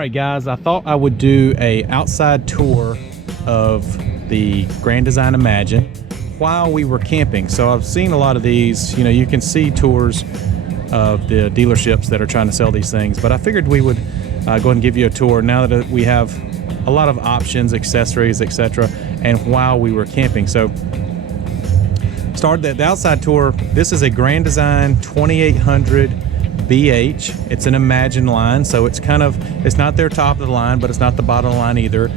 right, guys, I thought I would do a outside tour of the Grand Design Imagine while we were camping. So I've seen a lot of these, you know, you can see tours of the dealerships that are trying to sell these things, but I figured we would go ahead and give you a tour now that we have a lot of options, accessories, etc., and while we were camping. So started the outside tour. This is a Grand Design 2800 BH. It's an Imagine line, so it's not their top of the line, but it's not the bottom of the line either.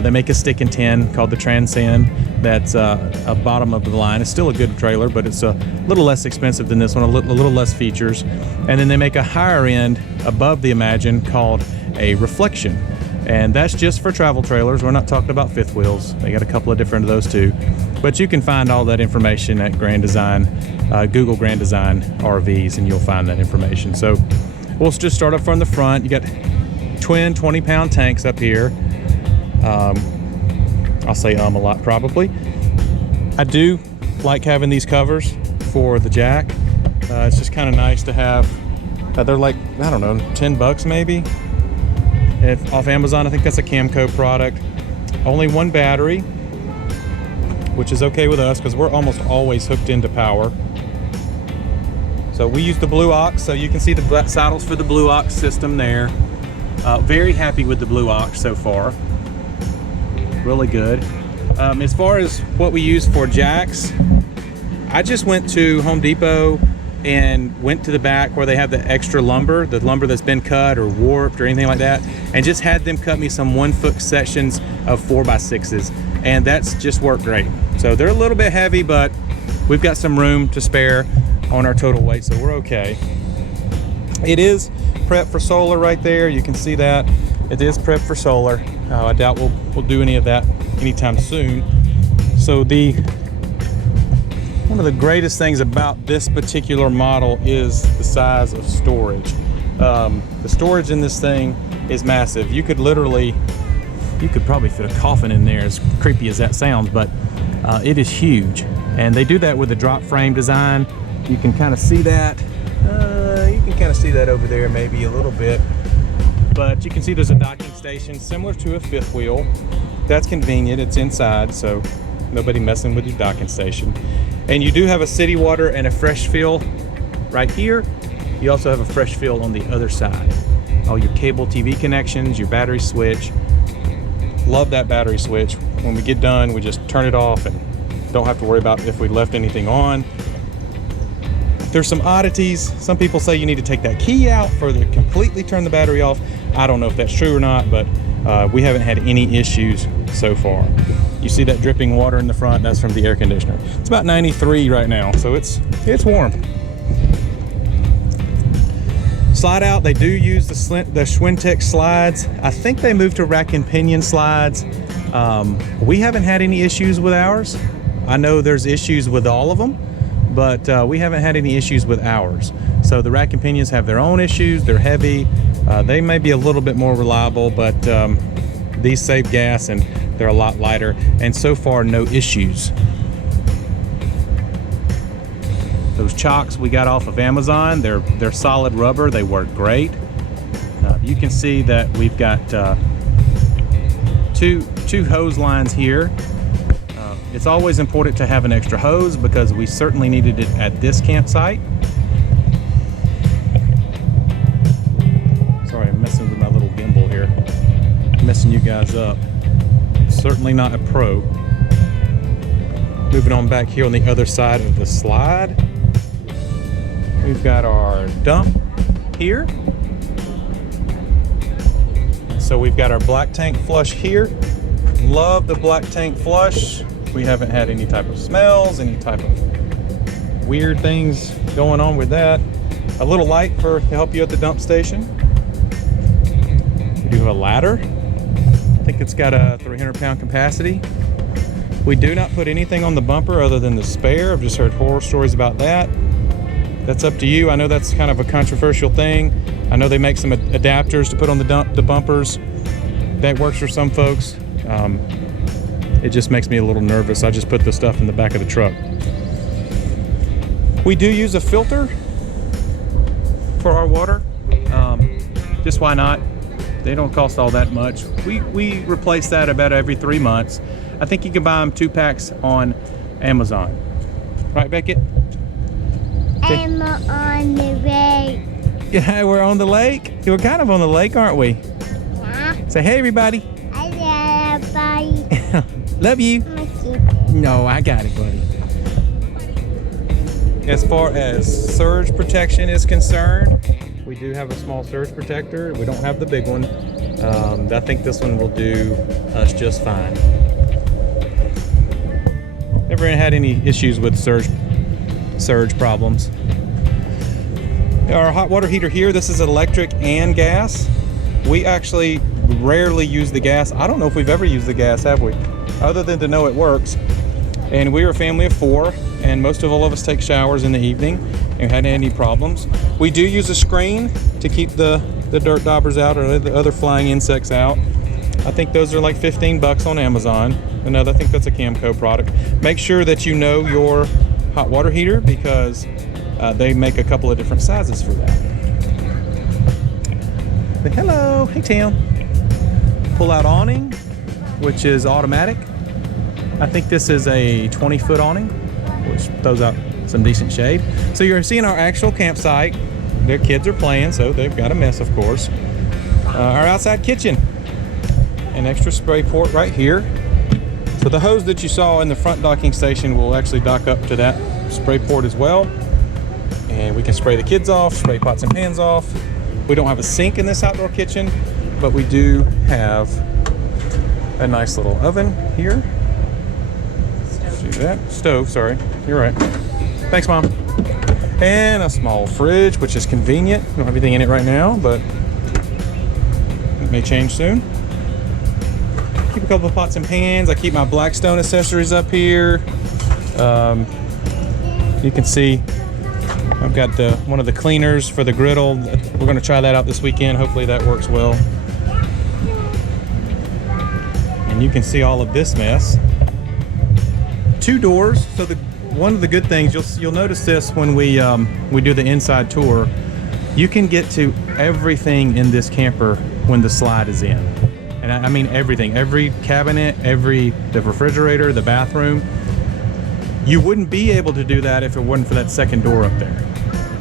They make a stick and tin called the Transcend that's a bottom of the line. It's still a good trailer, but it's a little less expensive than this one, a little less features. And then they make a higher end above the Imagine called a Reflection, and that's just for travel trailers. We're not talking about fifth wheels. They got a couple of different of those too, but you can find all that information at Grand Design. Google Grand Design RVs and you'll find that information. So we'll just start up from the front. You got twin 20-pound tanks up here. I'll say a lot probably. I do like having these covers for the jack. It's just kind of nice to have. They're like, I don't know, 10 bucks maybe. Off Amazon, I think that's a Camco product. Only one battery, which is okay with us because we're almost always hooked into power. So we use the Blue Ox, so you can see the saddles for the Blue Ox system there. Very happy with the Blue Ox so far. Really good. As far as what we use for jacks, I just went to Home Depot and went to the back where they have the extra lumber, the lumber that's been cut or warped or anything like that, and just had them cut me some 1-foot sections of 4x6s, and that's just worked great. So they're a little bit heavy, but we've got some room to spare on our total weight, so we're okay. It is prep for solar right there. You can see that it is prep for solar. I doubt we'll do any of that anytime soon. So one of the greatest things about this particular model is the size of storage. The storage in this thing is massive. You could probably fit a coffin in there, as creepy as that sounds, but it is huge. And they do that with the drop frame design. You can kind of see that. You can kind of see that over there maybe a little bit. But you can see there's a docking station similar to a fifth wheel. That's convenient. It's inside, so nobody messing with your docking station. And you do have a city water and a fresh fill right here. You also have a fresh fill on the other side. All your cable TV connections, your battery switch. Love that battery switch. When we get done, we just turn it off and don't have to worry about if we left anything on. There's some oddities. Some people say you need to take that key out for to completely turn the battery off. I don't know if that's true or not, but we haven't had any issues so far. You see that dripping water in the front? That's from the air conditioner. It's about 93 right now, so it's warm. Slide out, they do use the Schwintek slides. I think they moved to rack and pinion slides. We haven't had any issues with ours. I know there's issues with all of them, but we haven't had any issues with ours. So the rack and pinions have their own issues. They're heavy. They may be a little bit more reliable, but these save gas and they're a lot lighter, and so far no issues. Those chocks we got off of Amazon, they're solid rubber. They work great. You can see that we've got two hose lines here. It's always important to have an extra hose because we certainly needed it at this campsite. Sorry, I'm messing with my little gimbal here. Messing you guys up. Certainly not a pro. Moving on back here on the other side of the slide. We've got our dump here. So we've got our black tank flush here. Love the black tank flush. We haven't had any type of smells, any type of weird things going on with that. A little light to help you at the dump station. We do have a ladder. I think it's got a 300-pound capacity. We do not put anything on the bumper other than the spare. I've just heard horror stories about that. That's up to you. I know that's kind of a controversial thing. I know they make some adapters to put on the bumpers. That works for some folks. It just makes me a little nervous. I just put the stuff in the back of the truck. We do use a filter for our water. Just why not? They don't cost all that much. We replace that about every 3 months. I think you can buy them 2 packs on Amazon. Right, Beckett? I'm on the lake. Yeah, we're on the lake. We're kind of on the lake, aren't we? Yeah. Say hey, everybody. I love everybody. Love you. I'm gonna keep it. No, I got it, buddy. As far as surge protection is concerned, we do have a small surge protector. We don't have the big one. I think this one will do us just fine. Never had any issues with surge problems. Our hot water heater here, this is electric and gas. We actually rarely use the gas. I don't know if we've ever used the gas, have we? Other than to know it works. And we are a family of 4, and most of all of us take showers in the evening and had any problems. We do use a screen to keep the dirt daubers out or the other flying insects out. I think those are like 15 bucks on Amazon. I think that's a Camco product. Make sure that you know your hot water heater because they make a couple of different sizes for that. But hello, hey Tim. Pull out awning, which is automatic. I think this is a 20-foot awning, which throws out some decent shade. So you're seeing our actual campsite. Their kids are playing, so they've got a mess, of course. Our outside kitchen. An extra spray port right here. So the hose that you saw in the front docking station will actually dock up to that spray port as well. And we can spray the kids off, spray pots and pans off. We don't have a sink in this outdoor kitchen, but we do have a nice little oven here. See that? Stove, sorry. You're right. Thanks, Mom. And a small fridge, which is convenient. We don't have anything in it right now, but it may change soon. Keep a couple of pots and pans. I keep my Blackstone accessories up here. You can see I've got one of the cleaners for the griddle. We're going to try that out this weekend. Hopefully that works well. And you can see all of this mess. 2 doors. So one of the good things you'll notice this when we do the inside tour. You can get to everything in this camper when the slide is in. And I mean everything, every cabinet, the refrigerator, the bathroom. You wouldn't be able to do that if it wasn't for that second door up there.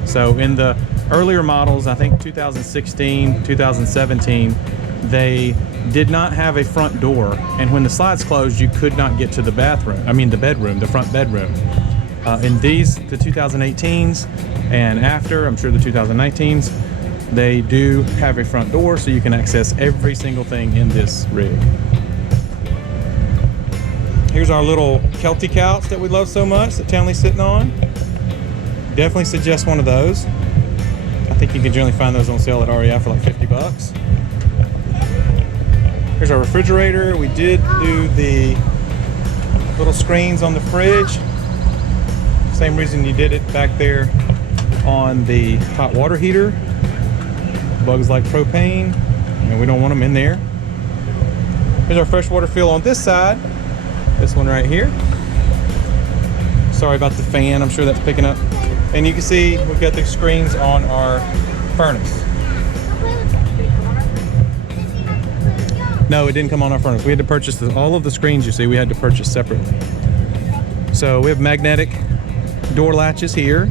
So in the earlier models, I think 2016, 2017, they did not have a front door. And when the slides closed, you could not get to the bathroom. I mean the bedroom, the front bedroom. In these, the 2018s and after, I'm sure the 2019s, they do have a front door so you can access every single thing in this rig. Here's our little Kelty couch that we love so much that Townley's sitting on. Definitely suggest one of those. I think you can generally find those on sale at REI for like 50 bucks. Here's our refrigerator. We did do the little screens on the fridge. Same reason you did it back there on the hot water heater. Bugs like propane, and we don't want them in there. Here's our freshwater fill on this side. This one right here. Sorry about the fan, I'm sure that's picking up. And you can see we've got the screens on our furnace. No, it didn't come on our furnace. We had to purchase all of the screens you see, we had to purchase separately. So we have magnetic door latches here.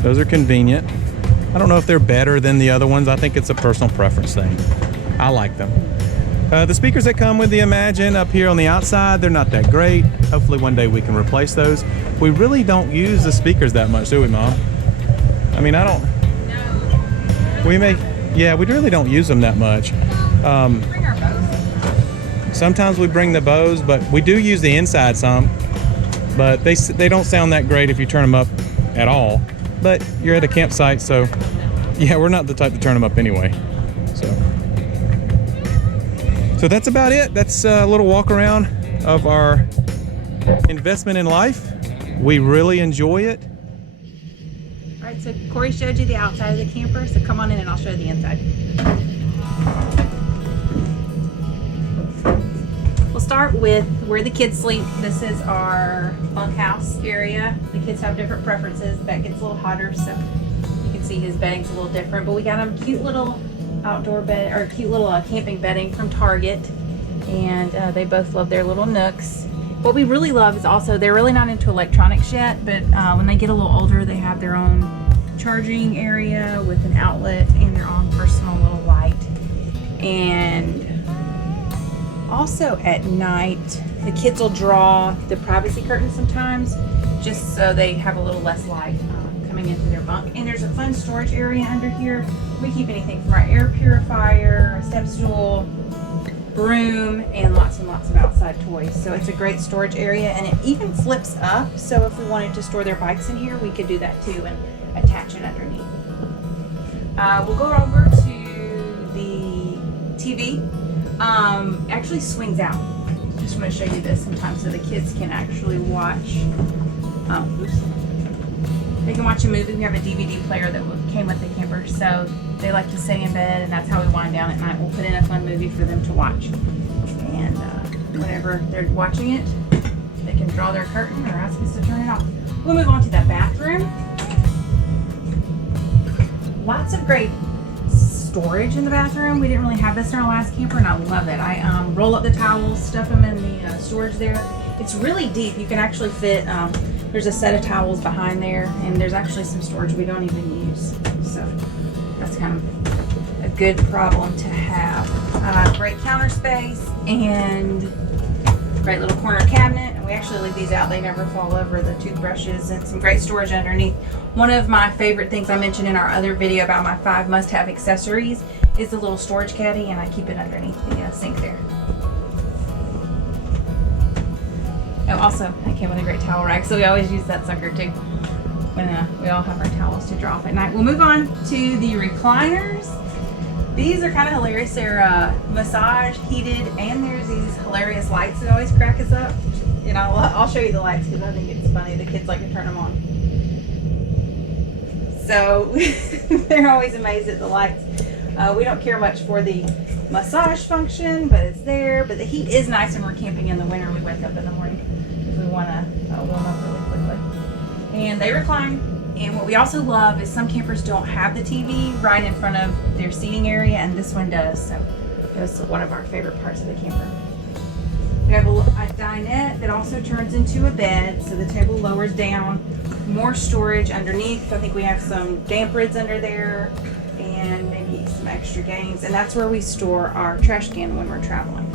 Those are convenient. I don't know if they're better than the other ones. I think it's a personal preference thing. I like them. The speakers that come with the Imagine up here on the outside, they're not that great. Hopefully one day we can replace those. We really don't use the speakers that much, do we, Mom? I mean, I don't. No. We really don't use them that much. Bring our bows. Sometimes we bring the Bose, but we do use the inside some. But they don't sound that great if you turn them up at all. But you're at a campsite, so yeah, we're not the type to turn them up anyway. So that's about it. That's a little walk around of our investment in life. We really enjoy it. All right, so Corey showed you the outside of the camper, so come on in and I'll show you the inside. We'll start with where the kids sleep. This is our bunk house area. The kids have different preferences. That gets a little hotter, so you can see his bedding's a little different, but we got a cute little outdoor bed, or cute little camping bedding from Target, and they both love their little nooks. What we really love is also, they're really not into electronics yet, but when they get a little older, they have their own charging area with an outlet and their own personal little light. And also at night, the kids will draw the privacy curtain sometimes, just so they have a little less light coming into their bunk. And there's a fun storage area under here. We keep anything from our air purifier, a step stool, broom, and lots of outside toys. So it's a great storage area, and it even flips up, so if we wanted to store their bikes in here, we could do that too and attach it underneath. We'll go over to the TV. Actually swings out. Just want to show you this sometimes so the kids can actually watch. They can watch a movie. We have a DVD player that came with the camper, so they like to stay in bed, and that's how we wind down at night. We'll put in a fun movie for them to watch, and whenever they're watching it, they can draw their curtain or ask us to turn it off. We'll move on to the bathroom. Lots of great storage in the bathroom. We didn't really have this in our last camper, and I love it. I roll up the towels, stuff them in the storage there. It's really deep. You can actually fit, there's a set of towels behind there, and there's actually some storage we don't even use. So that's kind of a good problem to have. Great counter space and great little corner cabinet. And we actually leave these out. They never fall over, the toothbrushes, and some great storage underneath. One of my favorite things I mentioned in our other video about my 5 must-have accessories is the little storage caddy, and I keep it underneath the sink there. Oh, also, it came with a great towel rack, so we always use that sucker too when we all have our towels to dry off at night. We'll move on to the recliners. These are kind of hilarious. They're massage heated, and there's these hilarious lights that always crack us up. You know, I'll show you the lights because I think it's funny. The kids like to turn them on. So they're always amazed at the lights. We don't care much for the massage function, but it's there. But the heat is nice when we're camping in the winter. We wake up in the morning if we want to warm up really quickly. And they recline. And what we also love is some campers don't have the TV right in front of their seating area, and this one does. So that's one of our favorite parts of the camper. We have a dinette that also turns into a bed, so the table lowers down. More storage underneath. I think we have some damp rids under there and maybe some extra games, and that's where we store our trash can when we're traveling.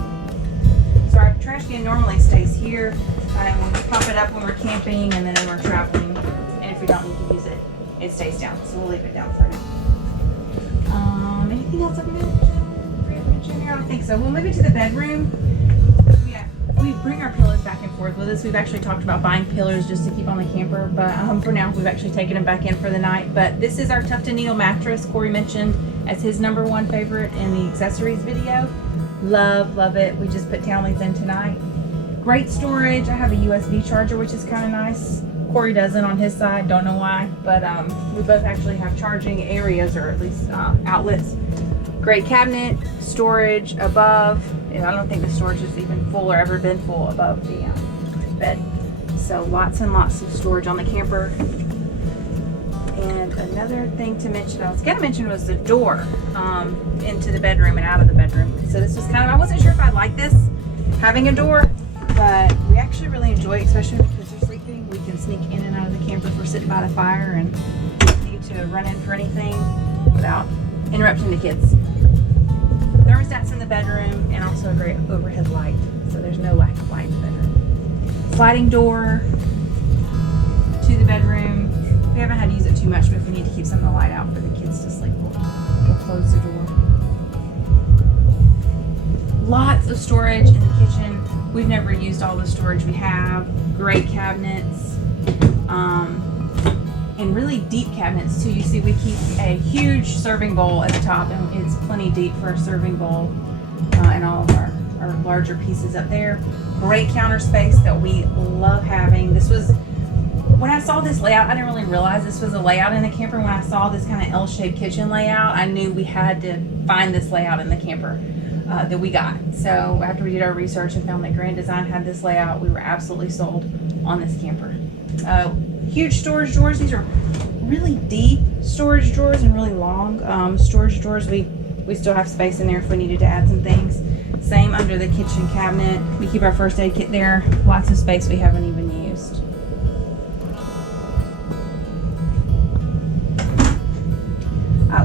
So our trash can normally stays here, and we pop it up when we're camping, and then when we're traveling, and if we don't need to use it, it stays down. So we'll leave it down for now. Anything else I can mention here? I don't think so. We'll move it to the bedroom. We bring our pillows back and forth with us. We've actually talked about buying pillows just to keep on the camper, but for now we've actually taken them back in for the night. But this is our Tuft & Needle mattress. Corey mentioned as his #1 favorite in the accessories video. Love it. We just put Townley's in tonight. Great storage. I have a USB charger, which is kind of nice. Corey doesn't on his side, don't know why, but we both actually have charging areas, or at least outlets. Great cabinet, storage above. And I don't think the storage has even full or ever been full above the bed. So lots and lots of storage on the camper. And another thing to mention, I was going to mention, was the door into the bedroom and out of the bedroom. So this was kind of, I wasn't sure if I liked this, having a door, but we actually really enjoy it, especially when the kids are sleeping. We can sneak in and out of the camper if we're sitting by the fire and need to run in for anything without interrupting the kids. Thermostats in the bedroom, and also a great overhead light, so there's no lack of light in the bedroom. Sliding door to the bedroom. We haven't had to use it too much, but if we need to keep some of the light out for the kids to sleep, we'll close the door. Lots of storage in the kitchen. We've never used all the storage we have. Great cabinets, and really deep cabinets too. You see we keep a huge serving bowl at the top, and it's plenty deep for a serving bowl, and all of our larger pieces up there. Great counter space that we love having. This was, when I saw this layout, I didn't really realize this was a layout in the camper. When I saw this kind of L-shaped kitchen layout, I knew we had to find this layout in the camper that we got. So after we did our research and found that Grand Design had this layout, we were absolutely sold on this camper. Huge storage drawers. These are really deep storage drawers and really long storage drawers. We we still have space in there if we needed to add some things. Same under the kitchen cabinet. We keep our first aid kit there. Lots of space we haven't even used.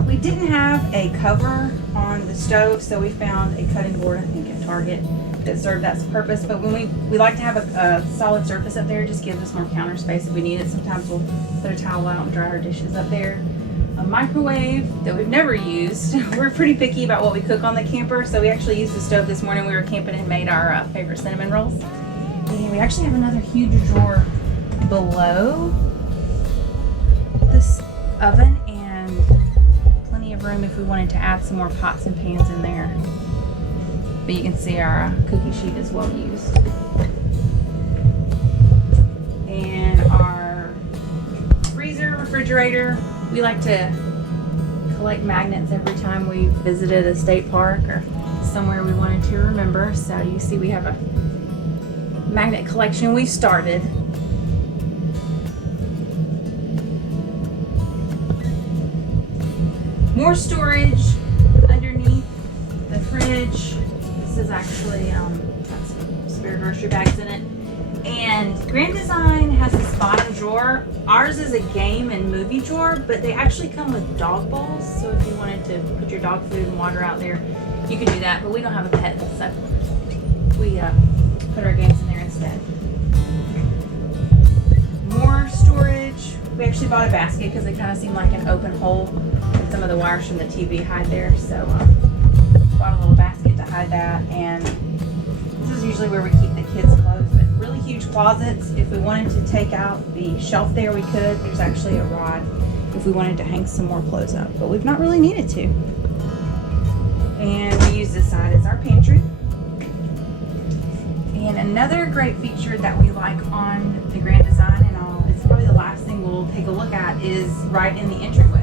We didn't have a cover on the stove, so we found a cutting board, I think at Target, that served that purpose. But when we like to have a solid surface up there, it just gives us more counter space if we need it. Sometimes we'll put a towel out and dry our dishes up there. A microwave that we've never used. We're pretty picky about what we cook on the camper, so we actually used the stove this morning. We were camping and made our favorite cinnamon rolls. And we actually have another huge drawer below this oven, and plenty of room if we wanted to add some more pots and pans in there. But you can see our cookie sheet is well used. And our freezer, refrigerator, we like to collect magnets every time we visited a state park or somewhere we wanted to remember. So you see we have a magnet collection we started. More storage underneath the fridge. This is actually got some spare grocery bags in it. And Grand Design has this bottom drawer. Ours is a game and movie drawer, but they actually come with dog bowls. So if you wanted to put your dog food and water out there, you could do that. But we don't have a pet, so we put our games in there instead. More storage. We actually bought a basket because they kind of seem like an open hole, and some of the wires from the TV hide there. So bought a little basket to hide that. And this is usually where we keep the kids' clothes, but really huge closets. If we wanted to take out the shelf there, we could. There's actually a rod if we wanted to hang some more clothes up, but we've not really needed to. And we use this side as our pantry. And another great feature that we like on the Grand Design, and it's probably the last thing we'll take a look at, is right in the entryway.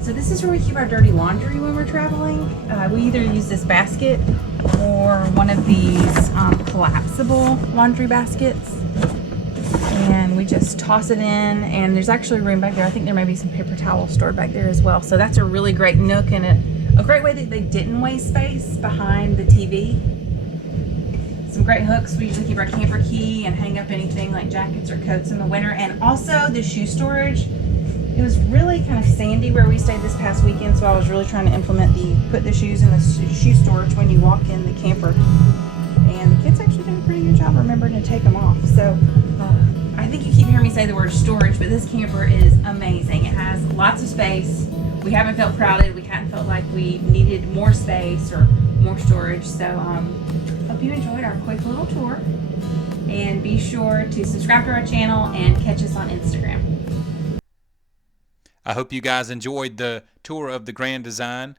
So this is where we keep our dirty laundry when we're traveling. We either use this basket or one of these collapsible laundry baskets. And we just toss it in, and there's actually room back there. I think there may be some paper towels stored back there as well. So that's a really great nook, and a great way that they didn't waste space behind the TV. Some great hooks. We usually keep our camper key and hang up anything like jackets or coats in the winter. And also the shoe storage. It was really kind of sandy where we stayed this past weekend, so I was really trying to implement put the shoes in the shoe storage when you walk in the camper. And the kids actually did a pretty good job remembering to take them off. So I think you keep hearing me say the word storage, but this camper is amazing. It has lots of space. We haven't felt crowded. We hadn't felt like we needed more space or more storage. So hope you enjoyed our quick little tour. And be sure to subscribe to our channel and catch us on Instagram. I hope you guys enjoyed the tour of the Grand Design.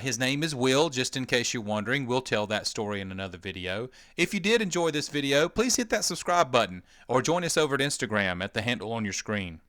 His name is Will, just in case you're wondering. We'll tell that story in another video. If you did enjoy this video, please hit that subscribe button or join us over at Instagram at the handle on your screen.